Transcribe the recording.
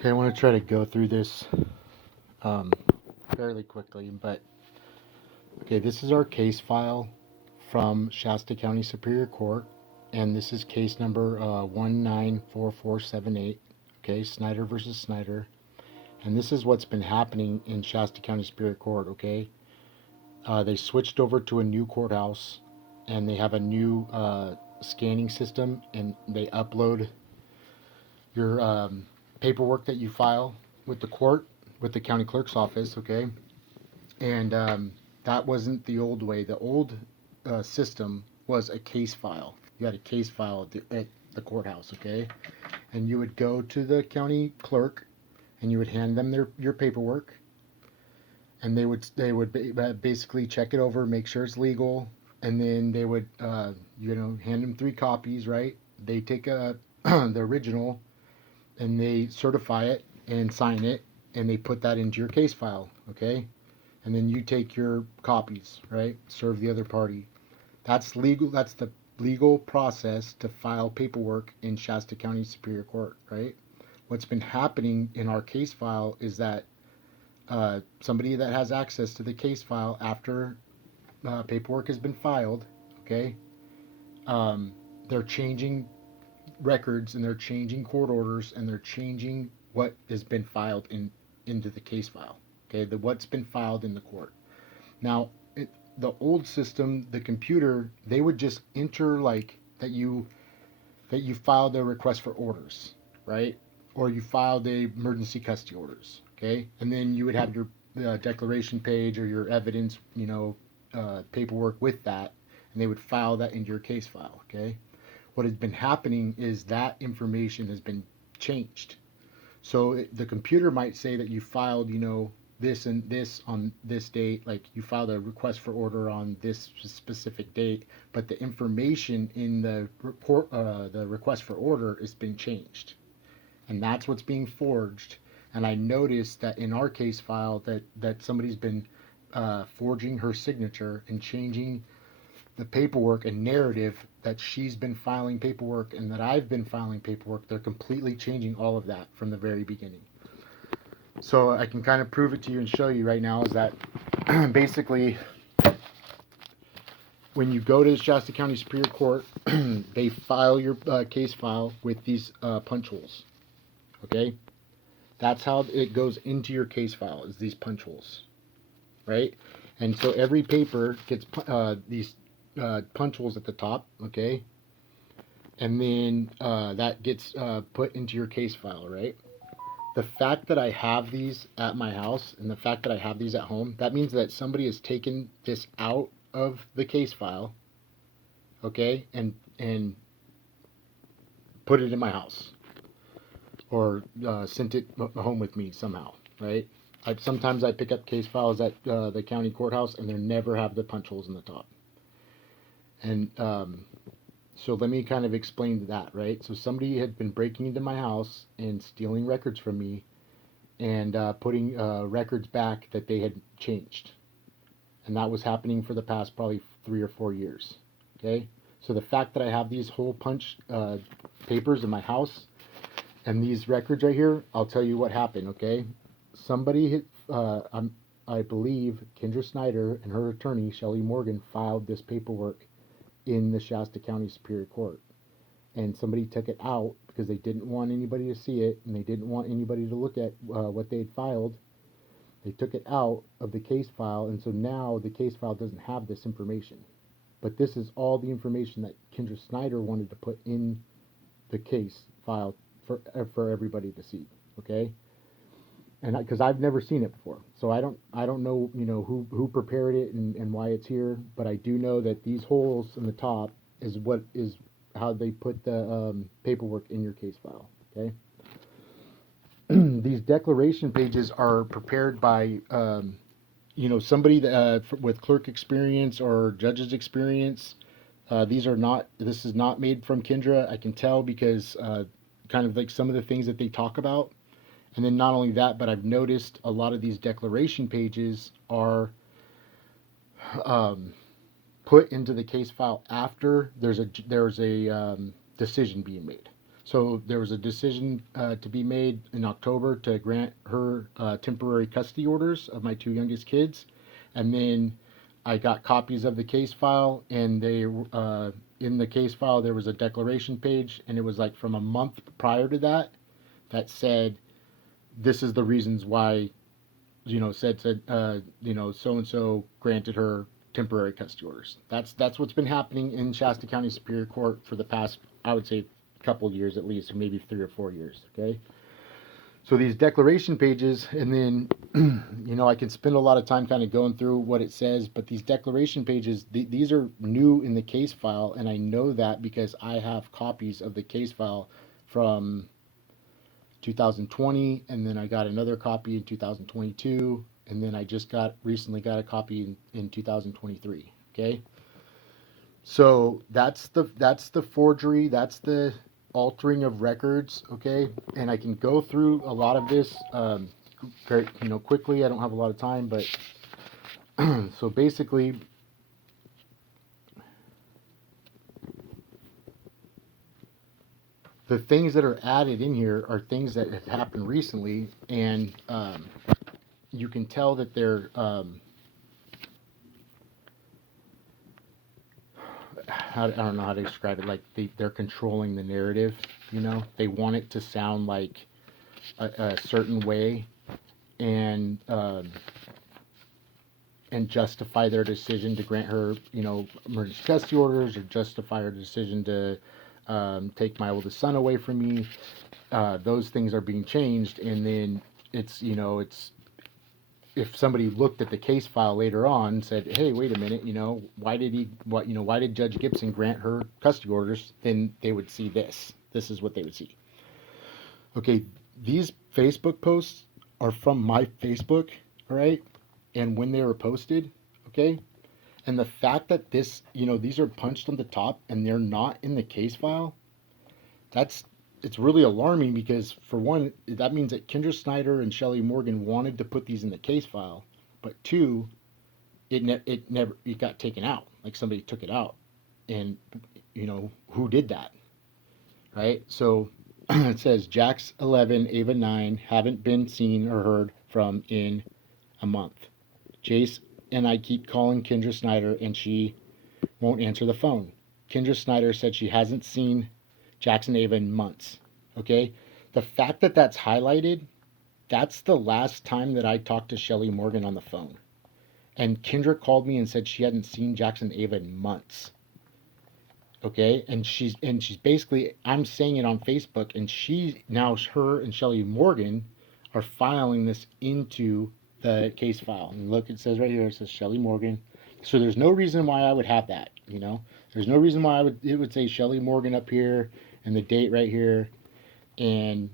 Okay, I want to try to go through this um, fairly quickly, but okay, this is our case file from Shasta County Superior Court, and this is case number 194478. Okay, Snyder versus Snyder, and this is what's been happening in Shasta County Superior Court. Okay, they switched over to a new courthouse, and they have a new scanning system, and they upload your paperwork that you file with the court, with the county clerk's office, okay? And that wasn't the old way. The old system was a case file. You had a case file at the courthouse, okay? And you would go to the county clerk and you would hand them your paperwork, and they would basically check it over, make sure it's legal, and then they would hand them 3 copies, right? They take the original and they certify it and sign it, and they put that into your case file, okay? And then you take your copies, right? Serve the other party. That's legal. That's the legal process to file paperwork in Shasta County Superior Court, right? What's been happening in our case file is that somebody that has access to the case file after paperwork has been filed, okay, they're changing records, and they're changing court orders, and they're changing what has been filed into the case file, okay, what's been filed in the court. Now the old system, the computer, they would just enter like that you filed a request for orders, right? Or you filed a emergency custody orders, okay? And then you would have your declaration page or your evidence, paperwork with that, and they would file that into your case file, okay? What has been happening is that information has been changed. So the computer might say that you filed, this and this on this date, like you filed a request for order on this specific date, but the information in the report, the request for order, has been changed, and that's what's being forged. And I noticed that in our case file that somebody's been forging her signature and changing the paperwork and narrative that she's been filing paperwork and that I've been filing paperwork. They're completely changing all of that from the very beginning. So I can kind of prove it to you and show you right now is that basically when you go to Shasta County Superior Court, they file your case file with these punch holes. Okay? That's how it goes into your case file, is these punch holes. Right? And so every paper gets these punch holes at the top, okay? And then that gets put into your case file, right? The fact that I have these at my house and the fact that I have these at home, that means that somebody has taken this out of the case file, okay, and put it in my house or sent it home with me somehow, right? Sometimes I pick up case files at the county courthouse and they never have the punch holes in the top. And so let me kind of explain that, right? So somebody had been breaking into my house and stealing records from me and putting records back that they had changed. And that was happening for the past probably 3 or 4 years, okay? So the fact that I have these whole punch papers in my house and these records right here, I'll tell you what happened, okay? Somebody, I believe Kendra Snyder and her attorney, Shelley Morgan, filed this paperwork in the Shasta County Superior Court, and somebody took it out because they didn't want anybody to see it and they didn't want anybody to look at what they had filed. They took it out of the case file, and so now the case file doesn't have this information, but this is all the information that Kendra Snyder wanted to put in the case file for everybody to see, okay? And because I've never seen it before, so I don't know who prepared it and why it's here, but I do know that these holes in the top is how they put the paperwork in your case file. Okay. These declaration pages are prepared by somebody with clerk experience or judge's experience. This is not made from Kendra. I can tell because kind of like some of the things that they talk about. And then not only that, but I've noticed a lot of these declaration pages are put into the case file after there's a decision being made. So there was a decision to be made in October to grant her temporary custody orders of my two youngest kids, and then I got copies of the case file, and they in the case file there was a declaration page, and it was like from a month prior to that that said this is the reasons why so and so granted her temporary custody orders. That's what's been happening in Shasta County Superior Court for the past, I would say, couple of years at least, or maybe 3 or 4 years. Okay, so these declaration pages, and then I can spend a lot of time kind of going through what it says, but these declaration pages, these are new in the case file, and I know that because I have copies of the case file from 2020, and then I got another copy in 2022, and then I just recently got a copy in 2023. Okay, so that's the forgery, that's the altering of records. Okay, and I can go through a lot of this very, quickly. I don't have a lot of time, but so basically, the things that are added in here are things that have happened recently, and you can tell that they're I don't know how to describe it. Like they're controlling the narrative. They want it to sound like a certain way, and justify their decision to grant her, emergency custody orders, or justify her decision to take my oldest son away from me. Those things are being changed, and then it's if somebody looked at the case file later on and said, "Hey, wait a minute, why did Judge Gibson grant her custody orders?" Then they would see this. This is what they would see. Okay, these Facebook posts are from my Facebook, all right? And when they were posted, okay? And the fact that these are punched on the top and they're not in the case file, it's really alarming, because for one, that means that Kendra Snyder and Shelley Morgan wanted to put these in the case file, but two, it got taken out. Like somebody took it out, and who did that, right? So it says Jax 11, Ava 9 haven't been seen or heard from in a month. Jace and I keep calling Kendra Snyder and she won't answer the phone. Kendra Snyder said she hasn't seen Jackson Ava in months. Okay? The fact that that's highlighted, that's the last time that I talked to Shelley Morgan on the phone. And Kendra called me and said she hadn't seen Jackson Ava in months. Okay? And she's basically, I'm saying it on Facebook, and her and Shelley Morgan are filing this into the case file. And look, it says right here, it says Shelley Morgan. So there's no reason why I would have that, There's no reason why it would say Shelley Morgan up here and the date right here, and